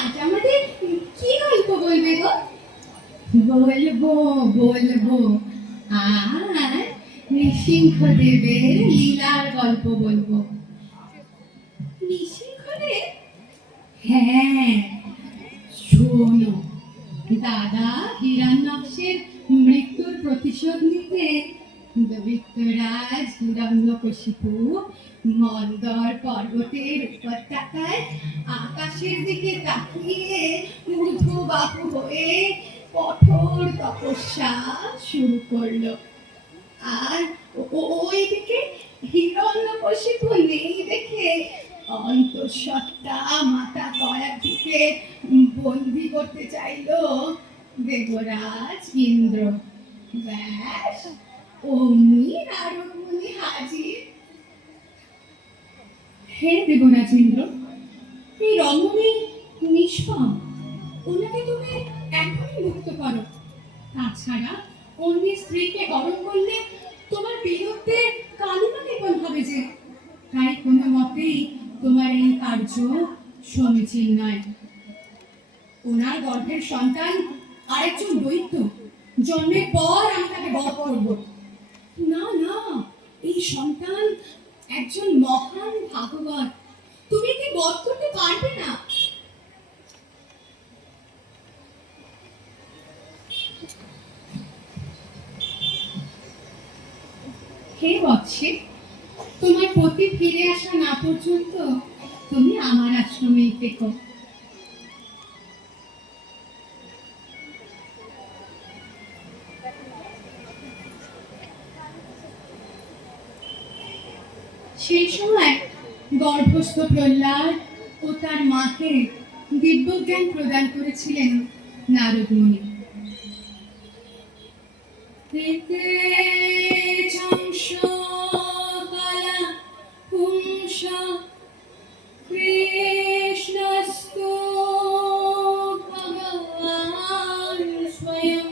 আজ আমাদের কি গল্প বলবে গো? বলবো বলবো আর নৃসিংহদেবের লীলার গল্প বলবো। নৃসিংহদেব? হ্যাঁ, শোনো। দাদা হিরণ্যাক্ষের মৃত্যুর প্রতিশোধ নিতে দৈত্যরাজ হিরণ্যকশিপু মন্দর পর্বতের উপত্যকায় আকাশের দিকে তাকিয়ে ঊর্ধ্ববাহু হয়ে কঠোর তপস্যা শুরু করলো। আর ওইদিকে হিরণ্যকশিপু নেই দেখে অন্তঃসত্ত্বা মাতা কয়াটিকে বন্দি করতে চাইলো দেবরাজ ইন্দ্র। ব্যাস অমনি নারদ মুনি হাজির। হে দেবরাজ ইন্দ্র, এই রমণী নিষ্পাপ, ওনাকে তুমি এখনই মুক্ত করো। তাছাড়া অন্য স্ত্রীকে বরণ করলে তোমার বিরুদ্ধে কালিমা নিপন হবে যে। তাই কোনো মতেই তোমার এই কার্য সমীচীন নয়। ওনার গর্ভের সন্তান আরেকজন দৈত্য, জন্মের পর আমি তাকে বধ করব। না না, এই সন্তান একজন মহান ভাগবত, তুমি কি বধ করতে পারবে না? হে বৎসে, তোমার পতি ফিরে আসা না পর্যন্ত তুমি আমার আশ্রমেই থেকো। সেই সময় গর্ভস্থ প্রহ্লাদ ও তার মাকে দিব্যজ্ঞান প্রদান করেছিলেন নারদ মুনি। কৃষ্ণস্তু ভগবান স্বয়ং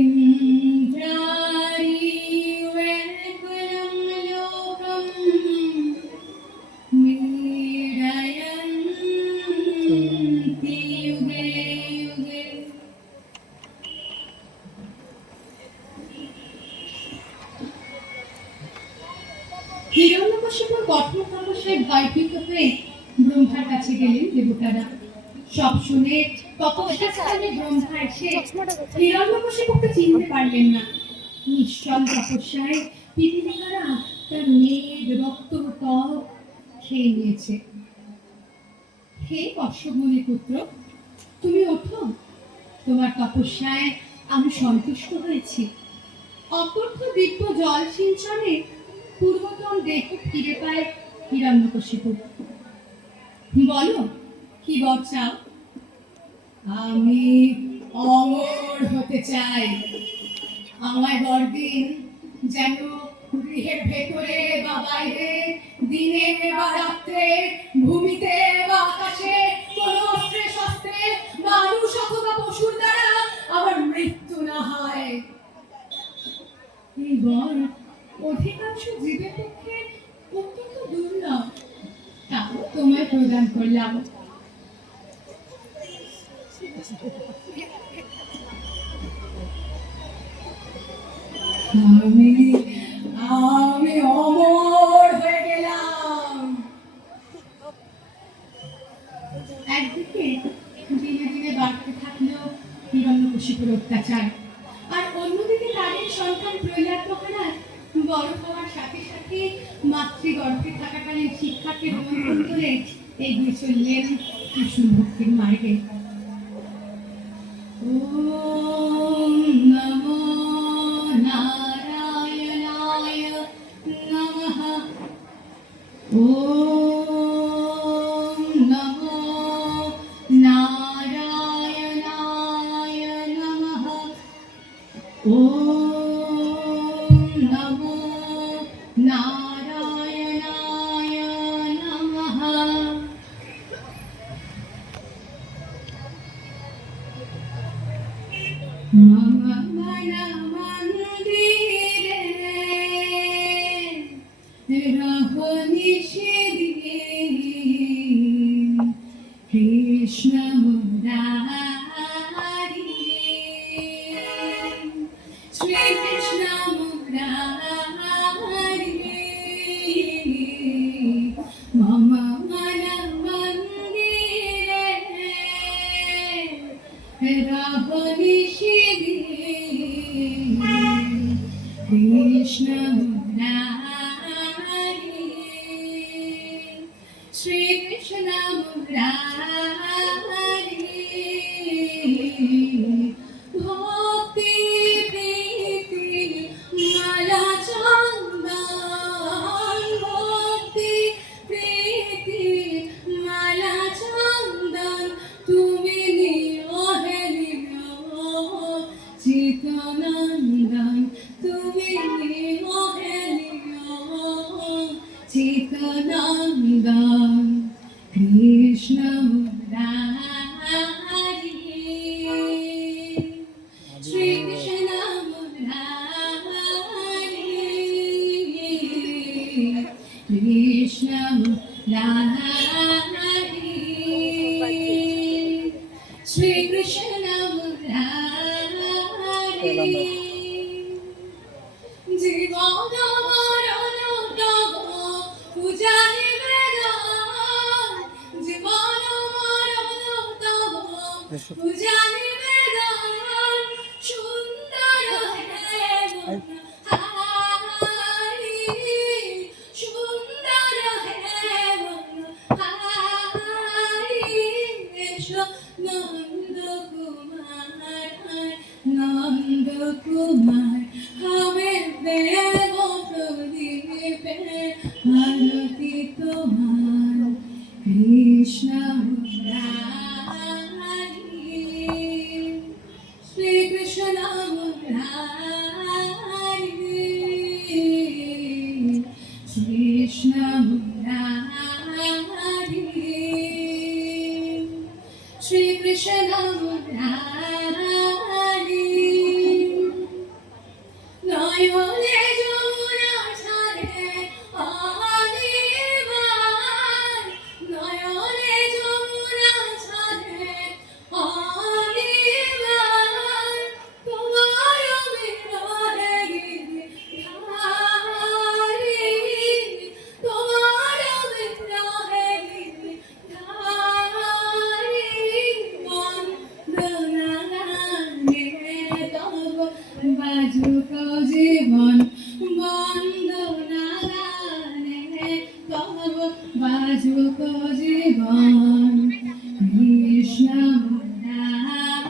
ইন্দ্রাণি ওয়েকুলং লোকং মীরয়ন্তি যুগে যুগে। হিরণ্যকশিপুর কঠোর তপস্যায় ভয়ভীত হয়ে ব্রহ্মার কাছে গেলেন দেবতারা। সব শুনে তপস্যাকালে ব্রহ্মা এসে হিরণ্যকশিপুকে চিনতে পারলেন না। নিশ্চল তপস্যায় পিপীলিকারা তার মেদ রক্ত ত্বক খেয়ে নিয়েছে। হে কশ্যপ মুনির পুত্র, তুমি ওঠো, তোমার তপস্যায় আমি সন্তুষ্ট হয়েছি। অকর্থ দিব্য জল সিঞ্চনে পূর্বতন দেহ ফিরে পায় হিরণ্যকশিপু। বলো, কি বর চাও? আমি অমর হতে চাই। আমায় বর দিন, যেন গৃহের ভেতরে বা বাইরে, দিনে বা রাত্রে, ভূমিতে বা আকাশে, কোন অস্ত্রে শস্ত্রে, মানুষ অথবা পশুর দ্বারা আমার মৃত্যু না হয়। এই বর অধিকাংশ জীবের পক্ষে অত্যন্ত দুর্লভ, তাও তোমায় প্রদান করলাম। আমি আমি অমর হয়ে গেলাম। একদিকে দিনে দিনে বাড়তে থাকলো হিরণ্যকশিপুর অত্যাচার, আর অন্যদিকে তাদের সন্তান প্রহ্লাদ মহারাজ বড় হওয়ার সাথে সাথে মাতৃগর্ভে থাকাকালীন শিক্ষাকে বন্ধন করে এগিয়ে চললেন কৃষ্ণ ভক্তির মার্গে। ওম নমো নারায়ণায় নমঃ। ওম নমো নারায়ণায় নমঃ। ওম নমো নারায়ণায় নমঃ। মম মন মন্দিরে রহ নিষেদিন। কৃষ্ণ মুরারি শ্রী কৃষ্ণ মুরারি মম মন মন্দিরে রহনি শিবি কৃষ্ণ মুরারি শ্রী কৃষ্ণ মুরারি ভক্তি প্রীতি মালা চন্দন ভক্তি প্রীতি মালা চন্দন তুমি নিও হে নিও চিত্তনন্দন তুমি নিও হে নিও চিত্তনন্দন কৃষ্ণ মুরারি শ্রী কৃষ্ণ মুরারি কৃষ্ণ মুরারি শ্রী কৃষ্ণ মুরারি জীবন মরণ তব পূজা নিবেদন জীবন মরণ তব পূজা নিবেদন সুন্দর হে হারি সুন্দর হে হারি এসো নন্দ কুমার হবে দেব প্রদীপে আরতি তোমার কৃষ্ণ মুরারি শ্রী কৃষ্ণ মুরারি কৃষ্ণ মুরারি শ্রী কৃষ্ণ মুরারি নয়নে যমুনা ছাড়ে অনির্বাণ নয়নে যমুনা ছাড়ে অনির্বাণ তোমার বিরহে গিরিধারী তোমার বিরহে গিরিধারী বন্দনা গানে তব বাজুক জীবন বন্দনা গানে তব বাজুক জীবন কৃষ্ণ মুরারি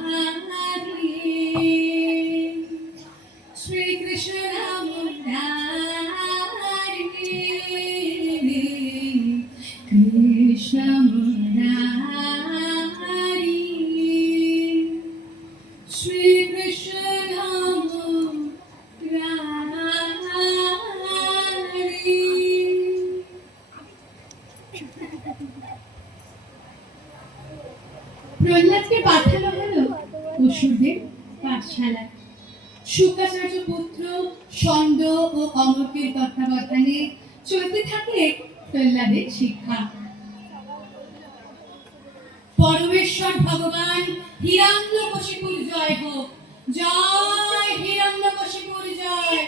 শ্রী কৃষ্ণ মুরারি কৃষ্ণ মুরারি শ্রী কৃষ্ণ প্রহ্লাদকে পাঠানো হলো অসুরদের পাঠশালায় শুক্রাচার্য পুত্র ষণ্ড ও অমরকের তত্ত্বাবধানে চলতে থাকে প্রহ্লাদের শিক্ষা পরমেশ্বর ভগবান হিরণ্যকশিপুর জয় হোক জয় হিরণ্যকশিপুর জয়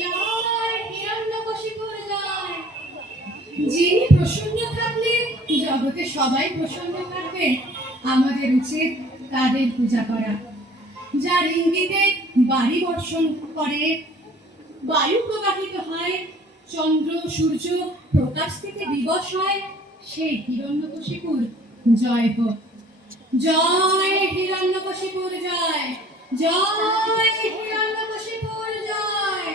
জয় হিরণ্যকশিপুর জয় যিনি প্রসন্ন থাকলে জগতে সবাই প্রসন্ন থাকবে আমাদের উচিত তাদের পূজা করা যার ইঙ্গিতে বাড়ি বর্ষণ করে বায়ু প্রবাহিত হয় চন্দ্র সূর্য প্রকাশ থেকে দিবস হয় সেই হিরণ্যকশিপুর জয় হোক জয় হিরণ্যকশিপুর জয় জয় হিরণ্যকশিপুর জয়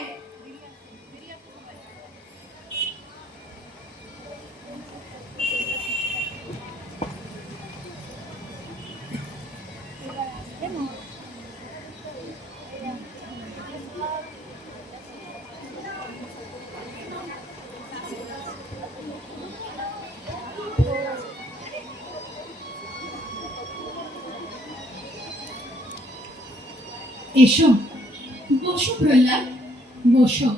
এসো বসো প্রহ্লাদ বসো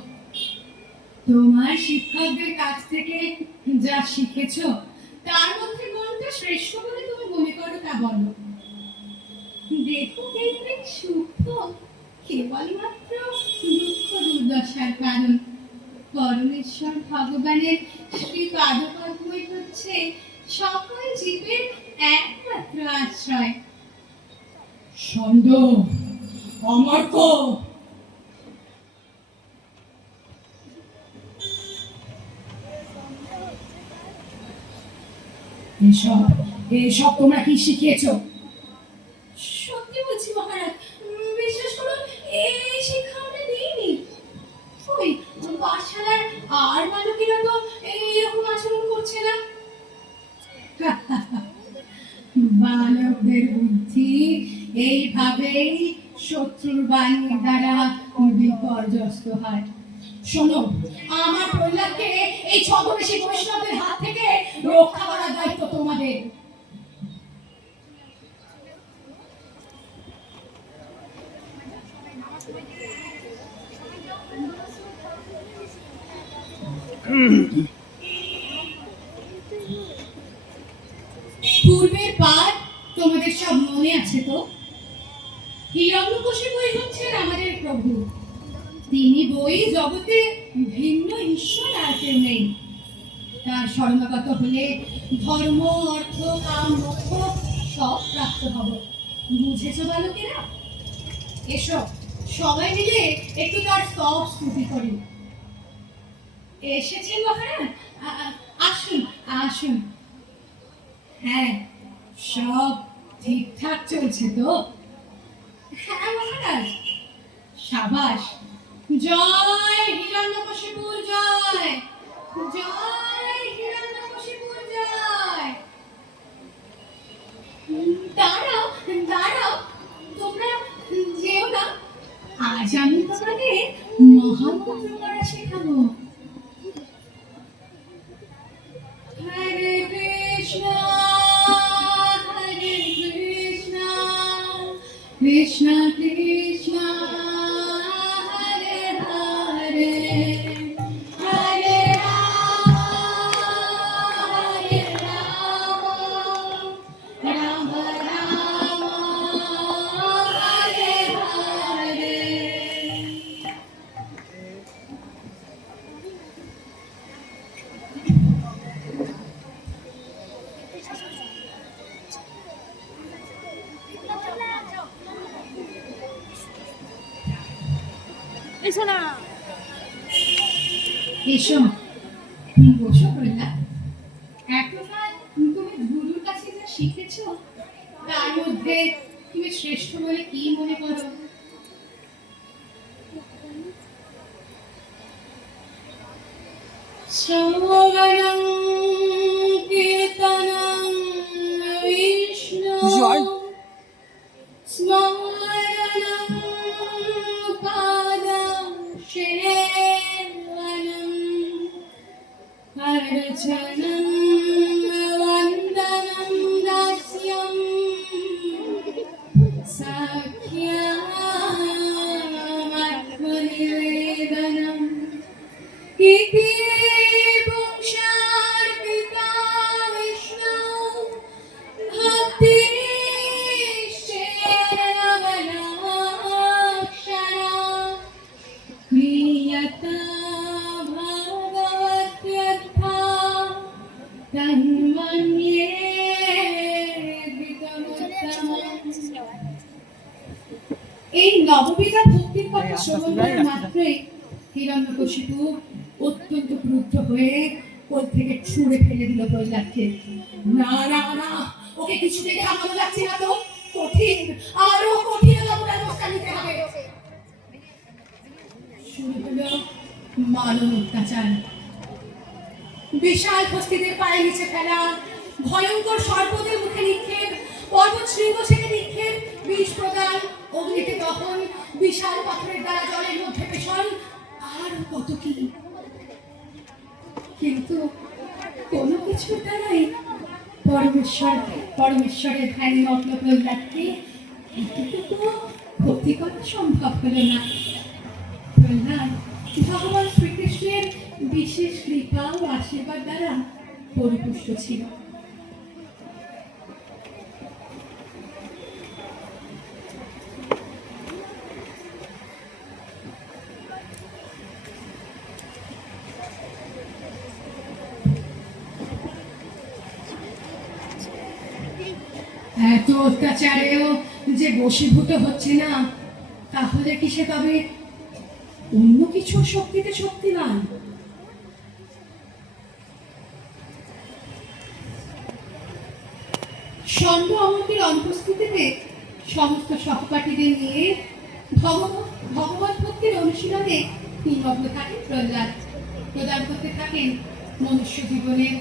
তোমার শিক্ষকদের কাছ থেকে যা শিখেছো তার মধ্যে কোনটা শ্রেষ্ঠ বলে তুমি মনে করো বলো। দেখো দেখবে সুখ কেবলমাত্র দুঃখ দুর্দশার কারণ। পরমেশ্বর ভগবানের শ্রী পাদপদ্মই হচ্ছে সকল জীবের একমাত্র আশ্রয়। ছন্দ অমর্ক, এসব এসব তোমরা কি শিখিয়েছ? সত্যি বলছি মহারাজ, বিশ্বাস করুন এই শিক্ষা আমরা দিইনি। ওই পাঠশালার আর বালকেরা তো এইরকম আচরণ করছে না। বালকদের বুদ্ধি এইভাবেই শত্রুর বাণীর দ্বারা বিপর্যস্ত হয়। শোনো, আমার প্রহ্লাদকে এই ছদ্মবেশী বৈষ্ণবদের হাত থেকে রক্ষা করার দায়িত্ব তোমাদের। পূর্বের পাঠ তোমাদের সব মনে আছে তো? হিরণ্যকশিপুই হচ্ছেন আমাদের প্রভু। তিনি বই জগতে ভিন্ন ঈশ্বর আর কেউ নেই। তার শরণাগত হলে ধর্ম, অর্থ, কাম, মোক্ষ সব প্রাপ্ত হব। বুঝেছো বালকেরা? এসো সবাই মিলে একটু তার স্তব স্তুতি করি। এসেছেন মহারাজ? আসুন আসুন। হ্যাঁ, সব ঠিকঠাক চলছে তো? হ্যাঁ মহারাজ। সাবাস। জয় হিরণ্যকশিপুর জয়, জয় হিরণ্যকশিপুর জয়। দাঁড়াও দাঁড়াও, তোমরা যেও না। আজ আমি তোমাদের মহামন্ত্র করা শেখাবো। হরে কৃষ্ণ হরে কৃষ্ণ কৃষ্ণ কৃষ্ণ হরে হরে, হরে রাম হরে রাম, রাম রাম হরে হরে। এসো না। এসো বসো প্রহ্লাদ। এতকাল তুমি গুরুর কাছে যা শিখেছো তার মধ্যে তুমি শ্রেষ্ঠ বলে কি মনে করো? শ্রবণং কীর্তনং বিষ্ণু স্মরণং পাদং সেবনং অর্চনং বন্দনং দাস্যং সাখ্যামাত্মনিবেদনম ইতি পুংসার্পিতা বিষ্ণু ভক্তিনিশ্চয়নবলক্ষণা ক্রিয়তা ভগবত্যর্থা তন্মন্যে বিতমোত্তমম। এই নববিধা ভক্তির কথা শ্রবণ করা মাত্রই হিরণ্যকশিপু অত্যন্ত ক্রুদ্ধ হয়ে কোল থেকে ছুঁড়ে ফেলে দিল প্রহ্লাদকে। না না না, ওকে কিছুতেই থামানো যাচ্ছে না তো। কঠিন, আরো কঠিনতম ব্যবস্থা নিতে হবে। শুরু হলো মানব অত্যাচার। বিশাল হস্তিদের পায়ে নিচে ফেলা, ভয়ঙ্কর সর্পদের মুখে নিক্ষেপ, পর্বত শৃঙ্গ থেকে নিক্ষেপ, বিষ প্রদান, অগ্নিতে দহন, বিশাল পাথরের দ্বারা জলের মধ্যে পেষণ, আর কত কি। কিন্তু কোনো কিছুর দ্বারাই পরমেশ্বরের ধ্যান মগ্ন প্রহ্লাদকে এতটুকু ক্ষতি করা সম্ভব হলো না। প্রহ্লাদ ভগবান শ্রীকৃষ্ণের বিশেষ কৃপা ও আশীর্বাদ দ্বারা পরিপুষ্ট ছিল। এত অত্যাচারেও যে বশীভূত হচ্ছে না, তাহলে কি সে তবে অন্য কিছু শক্তিতে শক্তিমান? স্বর্ণ অমৃতের অনুপস্থিতিতে সমস্ত সহপাঠীদের নিয়ে ভগবত ভক্তির অনুশীলনে নিমগ্ন থাকেন প্রহ্লাদ। প্রদান করতে থাকেন মনুষ্য জীবনের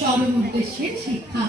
চরম উদ্দেশ্যের শিক্ষা।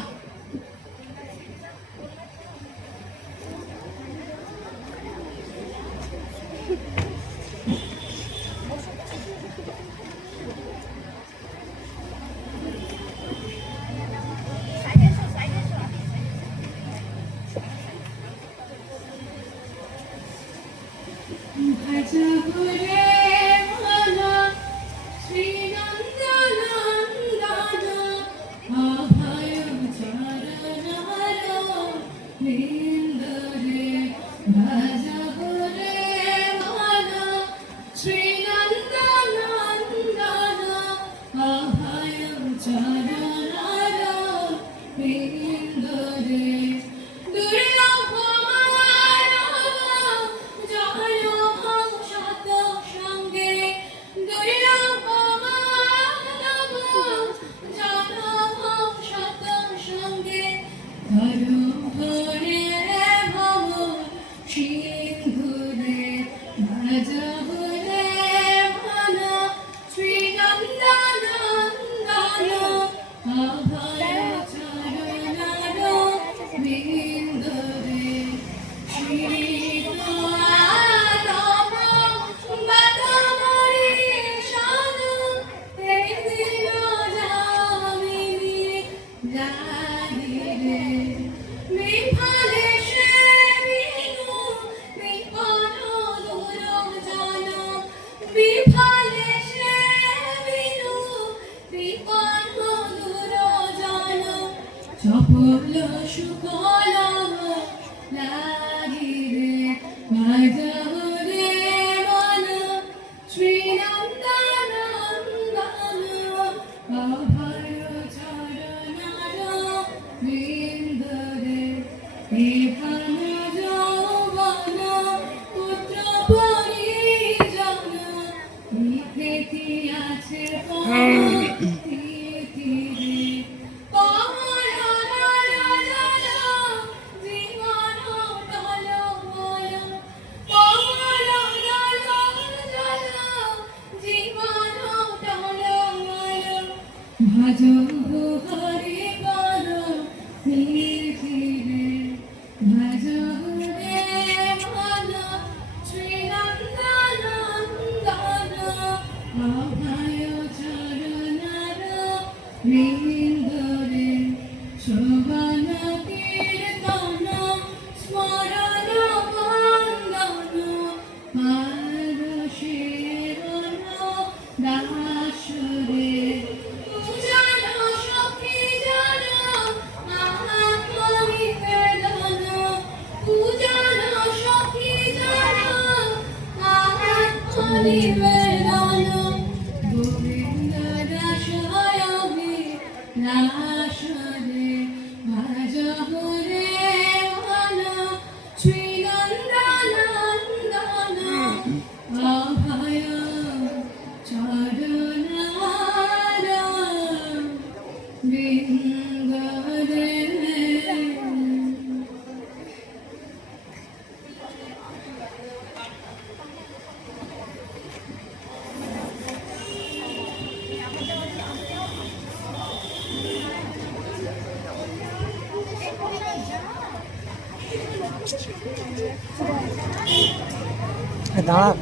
দাঁড়ান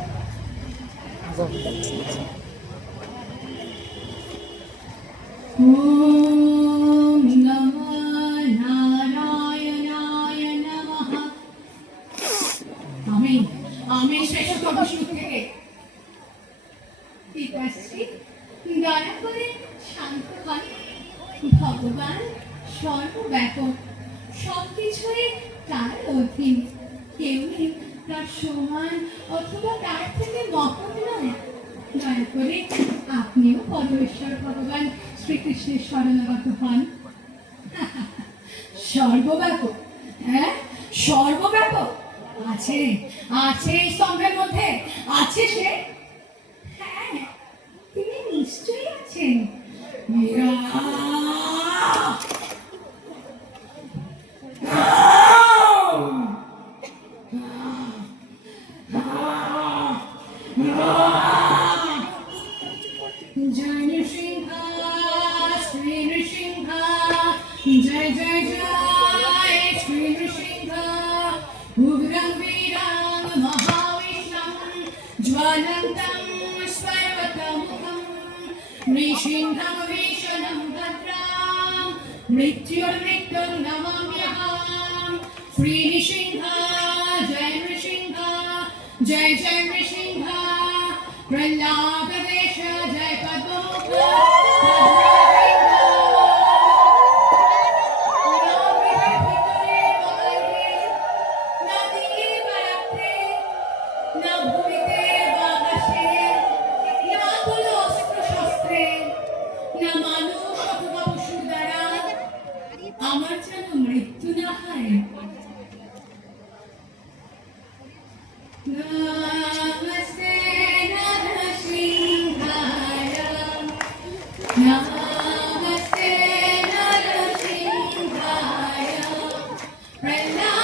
ওম নমঃ নারায়ণায় নমঃ। আমি শ্রেষ্ঠতম সুখ থেকে পিতাশ্রী দয়া করে শান্ত হন। ভগবান সর্বব্যাপক, সবকিছুই তার অধীন। কেউই তার সমান অথবা তার থেকে মহৎ নয়। দয়া করে আপনিও পরমেশ্বর ভগবান শ্রীকৃষ্ণের শরণাগত হন। সর্বব্যাপক, হ্যাঁ, সর্বব্যাপক আছে, আছে এই স্তম্ভের মধ্যে, আছে সে। হ্যাঁ, তিনি নিশ্চয়ই আছেন। মীরা! জয় নৃসিংহ, শ্রী নৃসিংহ, জয় জয় জয় শ্রী নৃসিংহ, উগ্রং বীরং মহাবিষ্ণুং জ্বলন্तं স্বর্গতমুখং, নৃসিংহং ভীষণং ভদ্রাং, মৃত্যুর্মৃত্যুং নমাম্যহং। শ্রী নৃসিংহ, জয় নৃসিংহ, জয় জয় নৃসিংহ, প্রহ্লাদ দেশ জয় পদ্মমুখ আমার যেন মৃত্যু না হয়। নমস্তে নরসিংহায়, নমস্তে নরসিংহায়, প্রহ্লাদ